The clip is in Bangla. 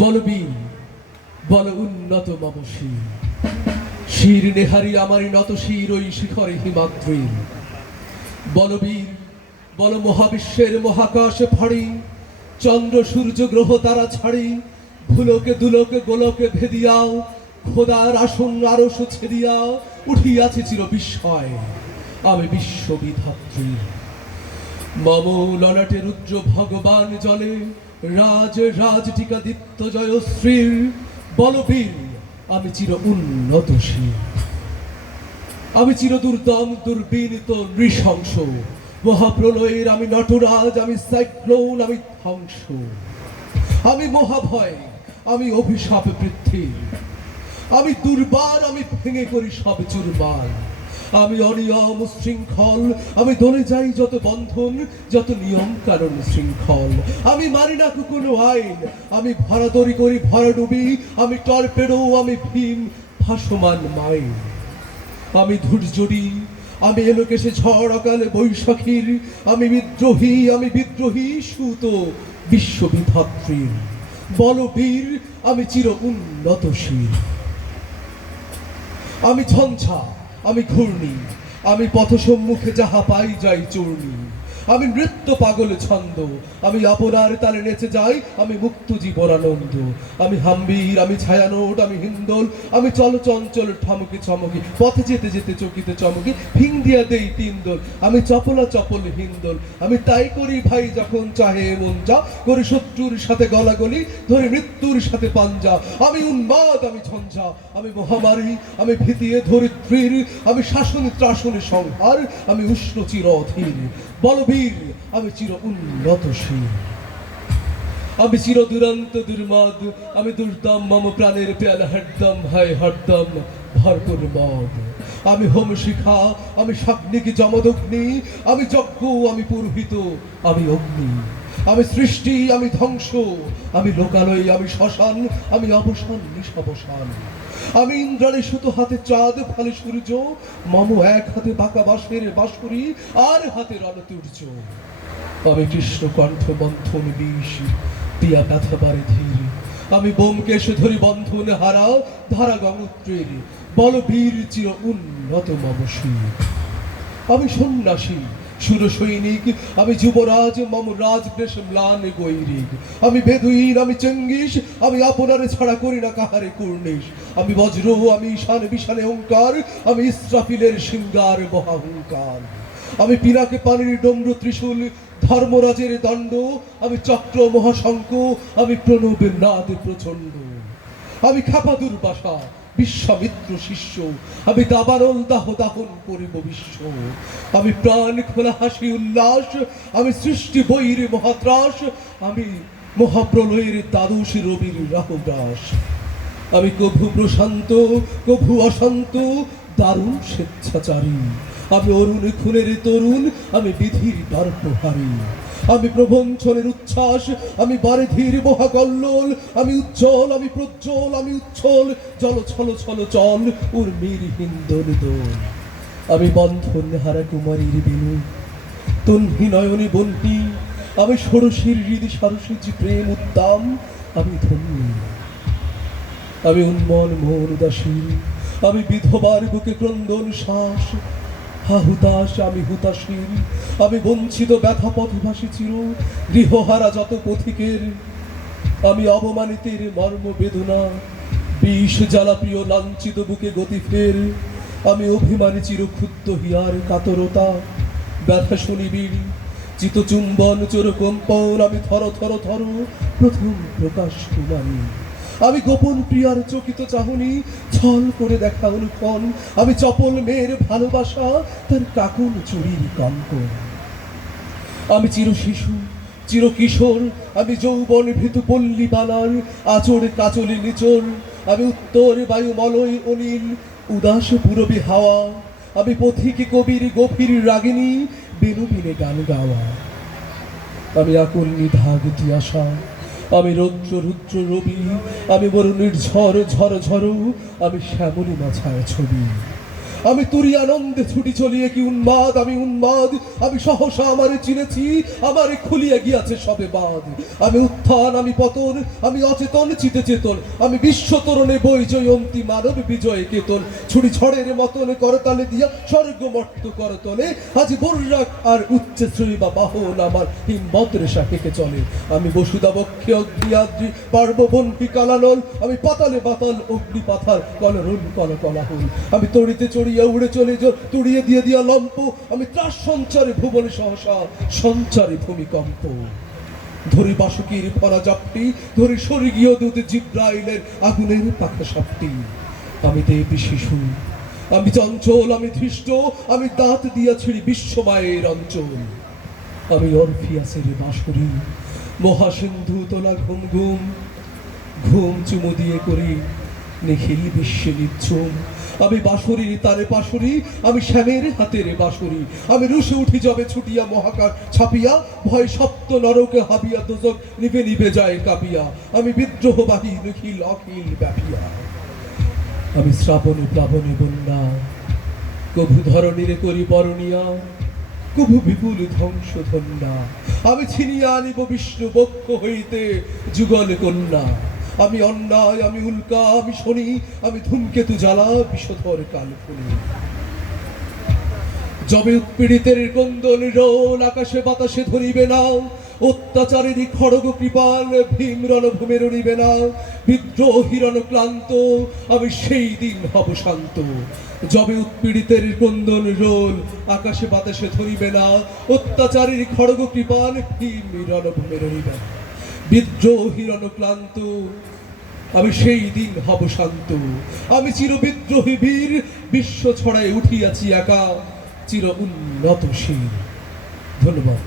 বলবীর বল উন্নত মম শির, শির নেহারি আমারি নত শির ওই শিখরে হিমাদ্রির। বলবীর বল মহাবিশ্বের মহাকাশে ফাড়ি, চন্দ্র সূর্য গ্রহ তারা ছাড়ি, ভুলোকে দুলোকে গোলকে ভেদিয়াও, খোদার আসন আরশ ছেদিয়া উঠিয়াছে চির বিস্ময় আমি বিশ্ববিধাত্রী। মম ললাটে রুদ্র ভগবান জলে, রাজ রাজ টিকা দীপ্ত জয়শ্রীর। বলবীর আমি চির উন্নতশীল, আমি চির দুর্দম দুর্বিনীত নৃশংস। মহাপ্রলয়ের আমি নটরাজ, আমি সাইক্লোন, আমি ধ্বংস। আমি মহাভয়, আমি অভিশাপ পৃথ্বীর। আমি দুর্বার, আমি ভেঙে করি সব চুরমার। আমি অনিয়ম শৃঙ্খল, আমি দলে যাই যত বন্ধন, যত নিয়ম কানুন শৃঙ্খল। আমি মানি না কোনো আইন, আমি ভরাদরি করি ভরাডুবি, আমি টর্পেডো, আমি ভীম ভাসমান মাইন। আমি ধৈর্যরি, আমি এলোকেশে ঝড় অকালে বৈশাখীর। আমি বিদ্রোহী, আমি বিদ্রোহী সুত বিশ্ববিধাত্রীর। বলবীর আমি চির উন্নতশীল। আমি ঝঞ্ঝা, আমি ঘূর্ণি, আমি পথ সম্মুখে যাহা পাই যাই চূর্ণি। আমি নৃত্য পাগল ছন্দ, আমি আপনার তালে নেচে যাই, আমি মুক্ত জীবনানন্দ। আমি হাম্বির, আমি ছায়ানোট, আমি হিন্দোল, আমি চলচঞ্চল ঠমকি চমকি, পথে যেতে যেতে চকিতে চমকি, ফিং দিয়া দেই তিন দোল। আমি চপলা চপল হিন্দোল, আমি তাই করি ভাই যখন চাহে মন যা, করি শত্রুর সাথে গলাগলি, ধরে মৃত্যুর সাথে পাঞ্জা। আমি উন্মাদ, আমি ঝঞ্ঝা, আমি মহামারী, আমি ভীতিয়ে ধরিত্রীর। আমি শাসন ত্রাসন সংহার, আমি উষ্ণ চির অধীর। বলবীর আমি চির উন্নতশীল, আমি চির দুরন্ত দুর্মদ, আমি দুর্দম মম প্রাণের পেয়ালা হরদম হায় হরদম ভরপুর মদ। আমি হোম শিখা, আমি সাগ্নিক যমদগ্নি, আমি যজ্ঞ, আমি পুরোহিত, আমি অগ্নি। আমি সৃষ্টি, আমি ধ্বংস, আমি লোকালয়, আমি শ্মশান, আমি অবসান নিঃসবসান। আমি ইন্দ্রাণী সুতো হাতে চাঁদ ফালে সূর্য, মম এক হাতে বাঁকা বাঁশের বাঁশরি, আর হাতে রণতুর্য। আমি কৃষ্ণ কণ্ঠ বন্ধন বিষ দিয়া ব্যথা বারে ধীর। আমি বোমকেশ ধরি বন্ধন হারা ধারা গঙ্গোত্রীর। বলবীর চির উন্নত মম শির। আমি সন্ন্যাসী সুর সৈনিক, আমি যুবরাজ, মম রাজবেশ ম্লান গৈরিক। আমি বেদুইন, আমি চেঙ্গিস, আমি আপনারে ছাড়া করি না কাহারে কুর্নিশ। আমি বজ্র, আমি ঈশান বিশানে ওঙ্কার, আমি ইসরাফিলের সিঙ্গার মহাহুঙ্কার। আমি পিনাকে পানির ডমরু ত্রিশূল, ধর্মরাজের দণ্ড, আমি চক্র মহাশঙ্খ, আমি প্রণবের নাদ প্রচণ্ড। আমি খাপা দুর্বাসা, বিশ্বামিত্র শিষ্য, আমি দাবানল দাহ দাহন করিব বিশ্ব। আমি প্রাণ খোলা হাসি উল্লাস, আমি সৃষ্টি বৈর মহাত্রাস, আমি মহাপ্রলয়ের দ্বাদশ রবির রাহুদাস। আমি কভু প্রশান্ত, কভু অশান্ত, দারুণ স্বেচ্ছাচারী। আমি অরুণ খুনের তরুণ, আমি বিধির দর্পহারী। আমি প্রবঞ্চনের উচ্ছ্বাস, আমি বারিধির মহাকল্লোল। আমি উজ্জ্বল, আমি প্রজ্জ্বল, আমি উচ্ছল, জল ছল ছল চল উর্মির হিন্দোল দোল। আমি বন্ধন হারা কুমারীর বেনু, তন্হি নয়নী বন্টি, আমি ষোড়শীর হৃদি সরসিজ প্রেম উদ্দাম, আমি ধন্য। আমি উন্মল মন উদাসীন, আমি বিধবার বুকে ক্রন্দন শ্বাস। হা হুতাশ, আমি হুতাশীল, আমি বঞ্চিত ব্যথা পথভাসী চির গৃহহারা যত পথিকের। আমি অবমানিতের মর্ম বেদনা, বিষ জ্বালা প্রিয় লাঞ্ছিত বুকে গতি ফের। আমি অভিমানী চির ক্ষুব্ধ হিয়ার কাতরতা, ব্যথা শুনিবির চিতচুম্বন চোর কম্পন। আমি থর থর থর প্রথম প্রকাশ কুমারী, আমি গোপন প্রিয়ার চকিত চাহনি, ছল করে দেখা অনুক্ষণ। আমি চপল মেয়ের ভালোবাসা, তার কাকুন চুরির কঙ্কন। আমি চির শিশু, চির কিশোর, আমি যৌবন ভীতু পল্লী বালার আচর কাচলি নিচর। আমি উত্তর বায়ু মলয় অনিল, উদাস পূরবী হাওয়া। আমি পথিকে কবির গভীর রাগিনী, বেনু বিনে গান গাওয়া। আমি আকুল নিধাগ তিয়াসা, আমি রৌদ্র রুদ্র রবি, আমি বরুণের ঝড় ঝড় ঝড়, আমি শ্যামলী মাছায় ছবি। আমি তুরি আনন্দে ছুটি চলিয়ে কি উন্মাদ, আমি উন্মাদ, আমি সহসা আমারে চিনেছি, আমারে খুলিয়া গিয়াছে সবে বাদ। আমি উত্থান, আমি পতন, আমি অচেতন চিতে চেতন, আমি বিশ্ব তরণে বই জয়ন্তী মানব বিজয় কেতন। ছুরি ঝড়ের মতন করতালে দিয়া স্বর্গ মর্ত করতলে, আজি বর্রাক আর উচ্চে শ্রী বা বাহন আমার হিম্মত রেশা হেঁকে চলে। আমি বসুদা বক্ষে অগ্নিয়াদ্রি পার্ববন্তি কালানল, আমি পাতালে বাতাল অগ্নি পাথার কলরুল কল কলাহুল। আমি তড়িতে চড়িয়া উড়ে চলে তুড়িয়ে দিয়ে দিয়া লম্প, আমি ত্রাস সঞ্চারে ভুবনে সহসা সঞ্চারে ভূমিকম্প। ধরি বাসুকির ভরা জাপটি, ধরি স্বর্গীয় দূত জিব্রাইলের আগুনের পাখা সাপটি। আমি দেবী শিশু, আমি চঞ্চল, আমি ধৃষ্ট, আমি দাঁত দিয়া ছিড়ি বিশ্বমায়ের অঞ্চল। আমি অরফিয়াসের বাঁশরি, মহাসিন্ধু তোলা ঘুম ঘুম, ঘুম চুমু দিয়ে করি নিখিল বিশ্বে নিচ্ছুম। আমি বাঁশরি তারে পাশরি, আমি শ্যামের হাতের বাঁশরি। আমি রুশে উঠি যবে ছুটিয়া মহাকাশ ছাপিয়া, ভয় সপ্ত নরকে হাবিয়া দোজক নিবে নিবে যায় কাঁপিয়া। আমি বিদ্রোহবাহী নিখিল অখিল ব্যাপিয়া। আমি শ্রাবণে প্লাবনে বন্যা, কভু ধরণীরে করি বরণিয়া, কভু বিপুল ধ্বংস ধন্যা। আমি ছিনিয়া আনিব বিষ্ণু বক্ষ হইতে যুগল কন্যা। আমি অন্যায়, আমি উল্কা, আমি শনি, আমি ধূমকেতু জ্বালা বিষধর কাল ফুলি। যবে উৎপীড়িতের কন্দন রোল আকাশে বাতাসে ধরিবে না, অত্যাচারের খড়গ কৃপাল ভীম রণভূমের রণিবে না। বিদ্রোহীর ক্লান্ত, আমি সেই দিন হব শান্ত। যবে উৎপীড়িতের ক্রন্দন রোল আকাশে বাতাসে ধরিবে না, অত্যাচারের খড়গ কৃপাল ভীম রণভূমের রণিবে না। বিদ্রোহীর ক্লান্ত, আমি সেই দিন হব শান্ত। আমি চির বিদ্রোহী বীর, বিশ্ব ছড়ায় উঠিয়াছি একা, চির উন্নত শির। ধন্যবাদ।